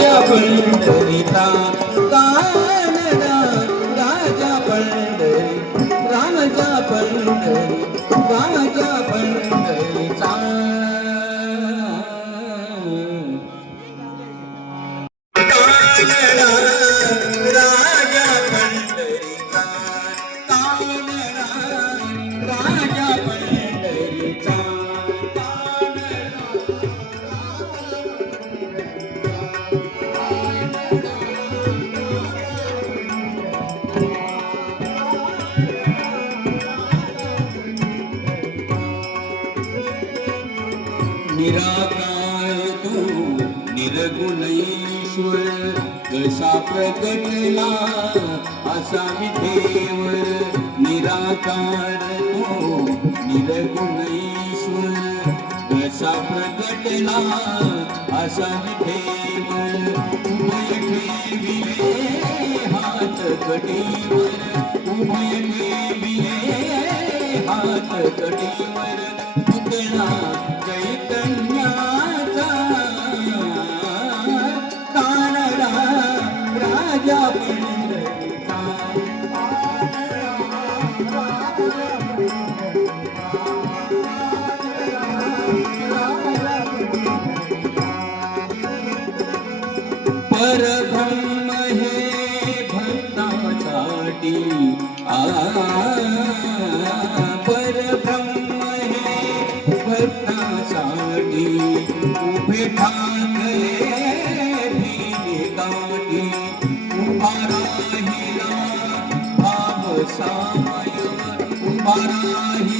राजा पंढरीचा कानडा राजा पंढरी राजा पंढरी निराकार तू निर्गुण ईश्वर कसा प्रगटला असा विधेवर निराकार तू निर्गुण ईश्वर कसा प्रगटला असा विधेवर उभय ठेविले हात कटीवर. उभय ठेविले हात कटीवर. पुतळा परब्रह्म हे भक्तासाठी आ परब्रह्म हे भक्तासाठी उभे ठाकले गाठी उभा राहिला भाव सामय. उभा राहिला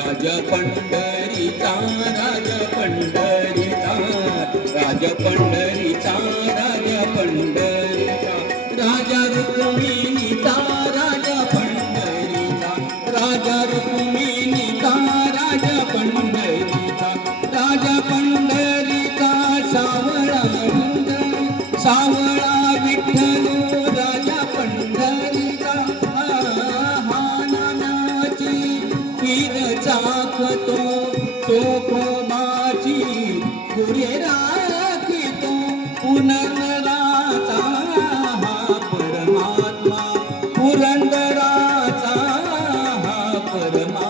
राजा पंढरीचा राजा पंढरीचा राजा पंढरीचा राजा पंढरीचा. राजा रुक्मिणीचा राजा पंढरीचा. राजा रुक्मिणीचा राजा पंढरीचा. राजा पंढरीचा सावळा सावळा राखतो तो कोमाची पुरे राखतो. पुनंदराचा हा परमात्मा पुरंदराचा हा परमा